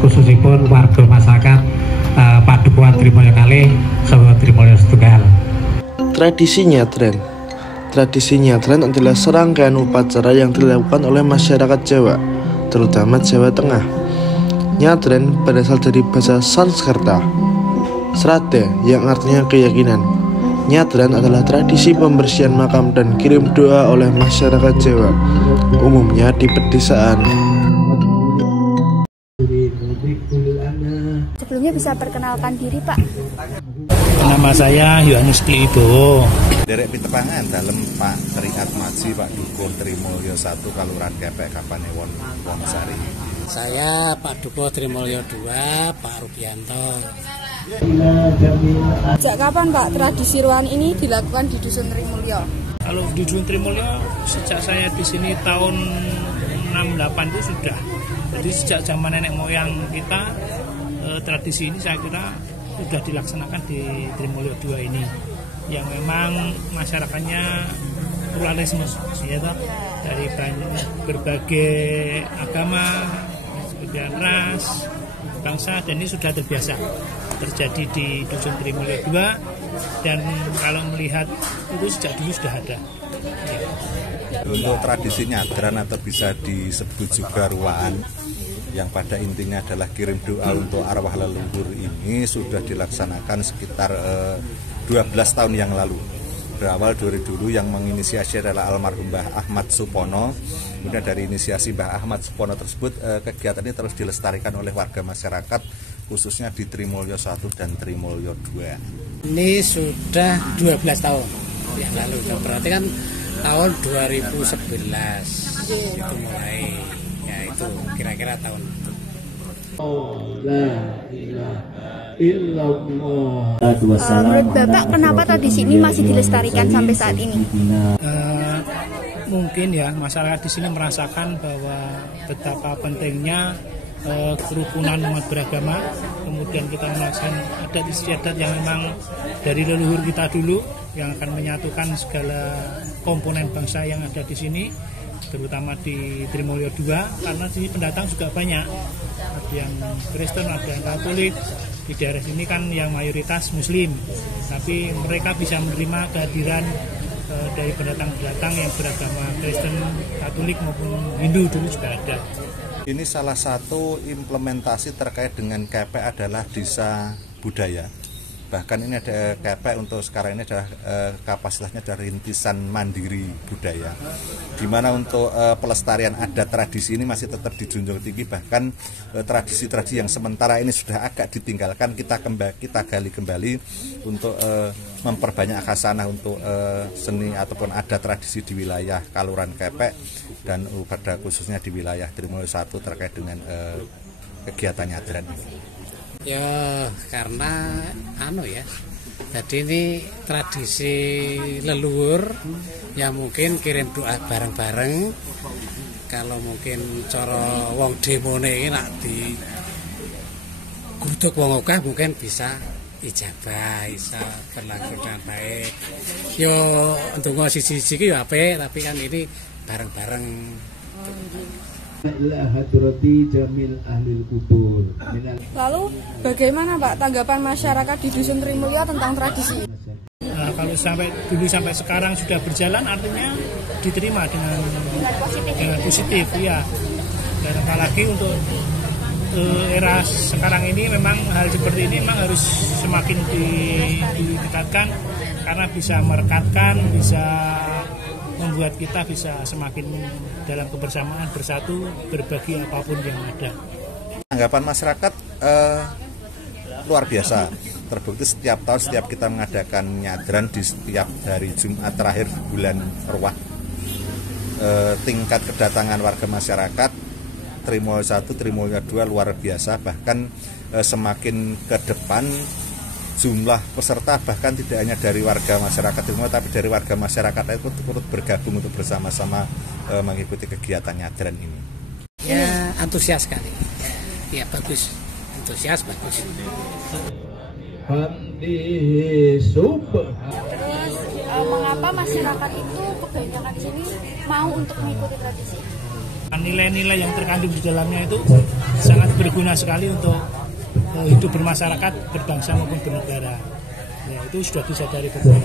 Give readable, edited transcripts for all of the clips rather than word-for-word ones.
Khususipun warga masyarakat Padukuhan Trimulyo kalih saha Trimulyo setunggal. Tradisi nyadran. Tradisi nyadran adalah serangkaian upacara yang dilakukan oleh masyarakat Jawa, terutama Jawa Tengah. Nyadran berasal dari bahasa Sanskerta, srada yang artinya keyakinan. Nyadran adalah tradisi pembersihan makam dan kirim doa oleh masyarakat Jawa, umumnya di pedesaan. Sebelumnya bisa perkenalkan diri, Pak. Nama saya Yohanes Klibowo. Derek pitepangan dalem Pak Triat Maji Pak Dukun Trimulyo 1 Kalurahan Kepek Kapanewon Wonosari. Saya Pak Duko Trimulyo 2 Pak Rubianto. Sejak kapan Pak tradisi ruan ini dilakukan di Dusun Trimulyo? Kalau di Dusun Trimulyo sejak saya di sini tahun 68 itu sudah. Jadi sejak zaman nenek moyang kita tradisi ini saya kira sudah dilaksanakan di Trimulyo 2 ini, yang memang masyarakatnya pluralisme, ya, dari berbagai agama, kemudian ras, bangsa, dan ini sudah terbiasa terjadi di Dusun Trimulyo 2, dan kalau melihat itu sejak dulu sudah ada. Untuk tradisi nyadran atau bisa disebut juga ruaan, yang pada intinya adalah kirim doa untuk arwah leluhur ini sudah dilaksanakan sekitar 12 tahun yang lalu. Berawal dari dulu yang menginisiasi adalah almarhum Mbah Ahmad Supono. Kemudian dari inisiasi Mbah Ahmad Supono tersebut, kegiatan ini terus dilestarikan oleh warga masyarakat, khususnya di Trimulyo 1 dan Trimulyo 2. Ini sudah 12 tahun yang lalu, berarti kan tahun 2011 itu mulai, ya itu kira-kira tahun itu. Menurut Bapak, kenapa tradisi ini masih dilestarikan sampai saat ini? Mungkin ya masyarakat di sini merasakan bahwa betapa pentingnya kerukunan umat beragama, kemudian kita melaksanakan adat istiadat yang memang dari leluhur kita dulu, yang akan menyatukan segala komponen bangsa yang ada di sini, terutama di Trimulyo 2, karena di sini pendatang juga banyak, ada yang Kristen, ada yang Katolik. Di daerah sini kan yang mayoritas Muslim, tapi mereka bisa menerima kehadiran dari pendatang-pendatang yang beragama Kristen, Katolik maupun Hindu dulu juga ada. Ini salah satu implementasi terkait dengan kepek adalah desa budaya. Bahkan ini ada kepek untuk sekarang ini adalah kapasitasnya dari rintisan mandiri budaya, di mana untuk pelestarian adat tradisi ini masih tetap dijunjung tinggi. Bahkan tradisi-tradisi yang sementara ini sudah agak ditinggalkan, kita gali kembali untuk memperbanyak khasanah untuk seni ataupun adat tradisi di wilayah Kalurahan Kepek, dan pada khususnya di wilayah Trimulyo 1 terkait dengan kegiatan nyadran ini. Ya karena jadi ini tradisi leluhur, ya mungkin kirim doa bareng-bareng. Kalau mungkin cara wong demone ini nak di gudeg wong akeh mungkin bisa ijabah, bisa berlangsung dengan baik. Yo untuk siji-siji ki yo apik, tapi kan ini bareng-bareng. Lalu bagaimana Pak tanggapan masyarakat di Dusun Trimulyo tentang tradisi? Kalau sampai sekarang sudah berjalan, artinya diterima dengan positif, ya. Dan apalagi untuk era sekarang ini memang hal seperti ini memang harus semakin ditingkatkan, karena bisa merekatkan, bisa membuat kita bisa semakin dalam kebersamaan, bersatu, berbagi apapun yang ada. Tanggapan masyarakat luar biasa. Terbukti setiap tahun, setiap kita mengadakan nyadran di setiap hari Jumat terakhir bulan Ruah, tingkat kedatangan warga masyarakat Trimulyo 1, Trimulyo 2 luar biasa. Bahkan semakin ke depan jumlah peserta bahkan tidak hanya dari warga masyarakat Trimulyo, tapi dari warga masyarakat itu turut bergabung untuk bersama-sama mengikuti kegiatan nyadran ini. Ya antusias sekali. Ya bagus, antusias bagus. Terus mengapa masyarakat itu kebanyakan di sini mau untuk mengikuti tradisi? Nilai-nilai yang terkandung di dalamnya itu sangat berguna sekali untuk hidup bermasyarakat, berbangsa maupun bernegara. Ya, itu sudah disadari betul.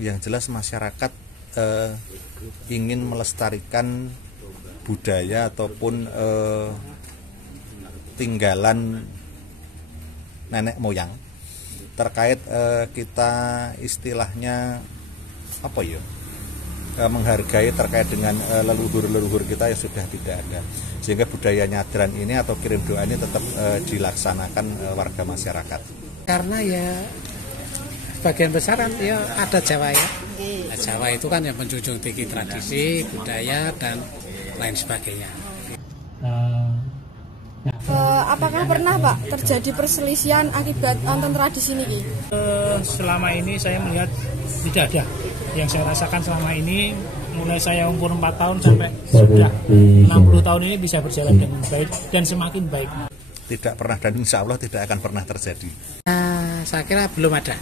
Yang jelas masyarakat ingin melestarikan budaya ataupun tinggalan nenek moyang terkait kita istilahnya apa ya, menghargai terkait dengan leluhur-leluhur kita yang sudah tidak ada, sehingga budaya nyadran ini atau kirim doa ini tetap dilaksanakan warga masyarakat. Karena ya bagian besar kan ya ada Jawa ya. Nah, Jawa itu kan yang menjunjung tinggi tradisi, budaya dan lain sebagainya. Apakah pernah Pak terjadi perselisihan akibat nonton tradisi ini? Selama ini saya melihat tidak ada. Yang saya rasakan selama ini, mulai saya umur 4 tahun sampai sudah 60 tahun ini bisa berjalan dengan baik dan semakin baik. Tidak pernah dan insya Allah tidak akan pernah terjadi. Saya kira belum ada.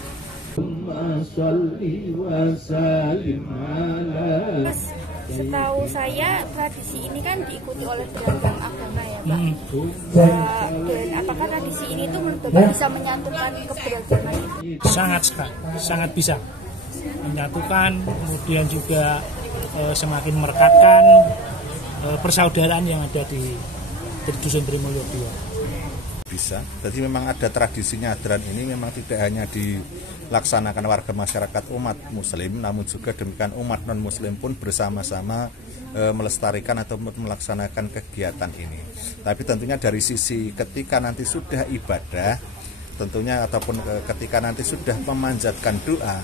Setahu saya tradisi ini kan diikuti oleh beragam agama ya Pak. Dan apakah tradisi ini tuh menurut Bapak bisa menyatukan keberagaman ini? Sangat sekali, sangat bisa menyatukan, kemudian juga semakin merekatkan persaudaraan yang ada di Dusun Trimulyo II. Bisa, jadi memang ada tradisi nyadran ini memang tidak hanya dilaksanakan warga masyarakat umat muslim, namun juga demikian umat non muslim pun bersama-sama melestarikan atau melaksanakan kegiatan ini. Tapi tentunya dari sisi ketika nanti sudah ibadah, tentunya ataupun ketika nanti sudah memanjatkan doa,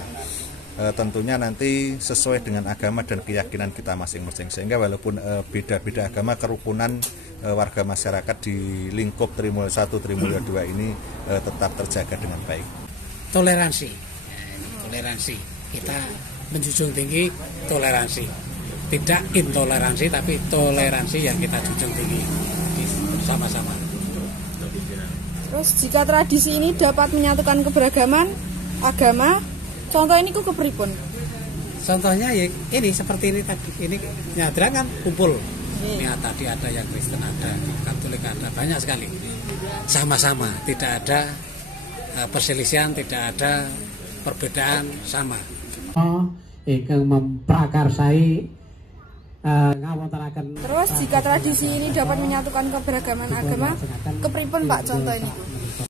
tentunya nanti sesuai dengan agama dan keyakinan kita masing-masing, sehingga walaupun beda-beda agama, kerukunan warga masyarakat di lingkup Trimulyo 1, Trimulyo 2 ini tetap terjaga dengan baik. Toleransi, kita menjunjung tinggi toleransi, tidak intoleransi tapi toleransi yang kita junjung tinggi bersama-sama. Terus jika tradisi ini dapat menyatukan keberagaman agama, contoh ini kepripun? Contohnya ya ini seperti ini tadi, ini nyadran kan kumpul. Ini tadi ada yang Kristen, ada Katolik, ada banyak sekali. Sama-sama, tidak ada perselisihan, tidak ada perbedaan, sama. Ingkang memprakarsai ngawontenaken. Terus jika tradisi ini dapat menyatukan keberagaman agama, kepripun Pak contoh ini?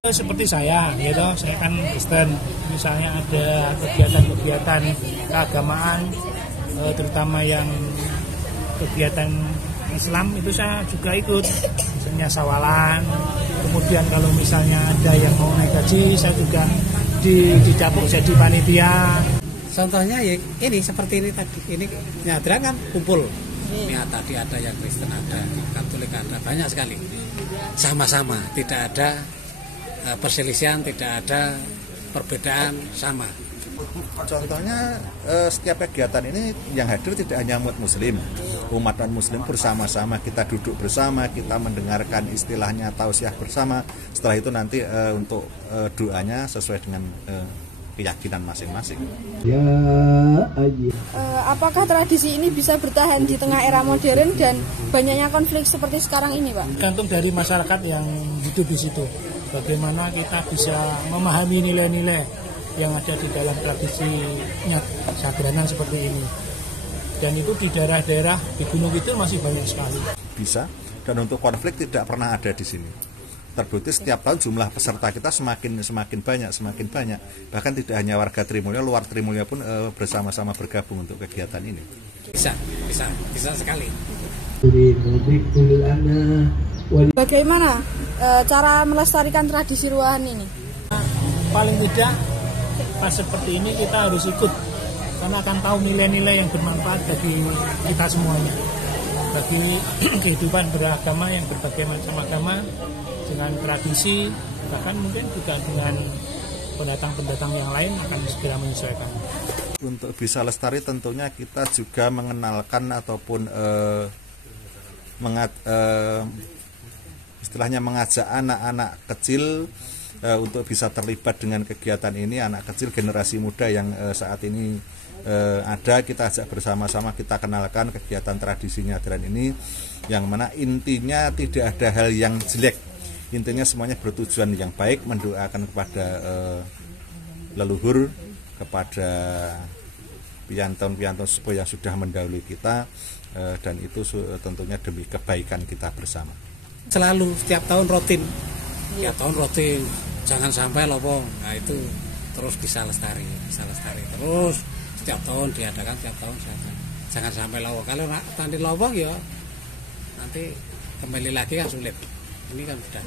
Seperti saya, gitu, saya kan Kristen. Misalnya ada kegiatan-kegiatan keagamaan, terutama yang kegiatan Islam itu saya juga ikut, misalnya sawalan. Kemudian kalau misalnya ada yang mau naik haji, saya juga didapuk jadi panitia. Contohnya ya ini seperti ini tadi, ini nyadran kan kumpul. Ini tadi ada yang Kristen, ada Katolik, ada banyak sekali. Sama-sama, tidak ada perselisihan, tidak ada perbedaan, sama. Contohnya setiap kegiatan ini yang hadir tidak hanya umat muslim, umat non muslim bersama-sama, kita duduk bersama, kita mendengarkan istilahnya tausiah bersama. Setelah itu nanti untuk doanya sesuai dengan keyakinan masing-masing. Apakah tradisi ini bisa bertahan di tengah era modern dan banyaknya konflik seperti sekarang ini, Pak? Tergantung dari masyarakat yang hidup di situ. Bagaimana kita bisa memahami nilai-nilai yang ada di dalam tradisi nyadranan seperti ini. Dan itu di daerah-daerah di Gunung Kidul masih banyak sekali. Bisa, dan untuk konflik tidak pernah ada di sini. Terbukti setiap tahun jumlah peserta kita semakin banyak. Bahkan tidak hanya warga Trimulyo, luar Trimulyo pun bersama-sama bergabung untuk kegiatan ini. Bisa sekali. Bagaimana cara melestarikan tradisi ruahan ini? Paling tidak pas seperti ini kita harus ikut, karena akan tahu nilai-nilai yang bermanfaat bagi kita semuanya, bagi kehidupan beragama yang berbagai macam agama, dengan tradisi, bahkan mungkin juga dengan pendatang-pendatang yang lain akan segera menyesuaikan. Untuk bisa lestari tentunya kita juga mengenalkan ataupun istilahnya mengajak anak-anak kecil untuk bisa terlibat dengan kegiatan ini, anak kecil generasi muda yang saat ini ada, kita ajak bersama-sama, kita kenalkan kegiatan tradisi nyadran ini, yang mana intinya tidak ada hal yang jelek, intinya semuanya bertujuan yang baik, mendoakan kepada leluhur, kepada piantun-piantun sepuh yang sudah mendahului kita, dan itu tentunya demi kebaikan kita bersama. Selalu setiap tahun rutin, jangan sampai lopo. Nah itu terus bisa lestari terus setiap tahun diadakan, jangan sampai lopo. Kalau nanti lopo ya nanti kembali lagi kan sulit. Ini kan sudah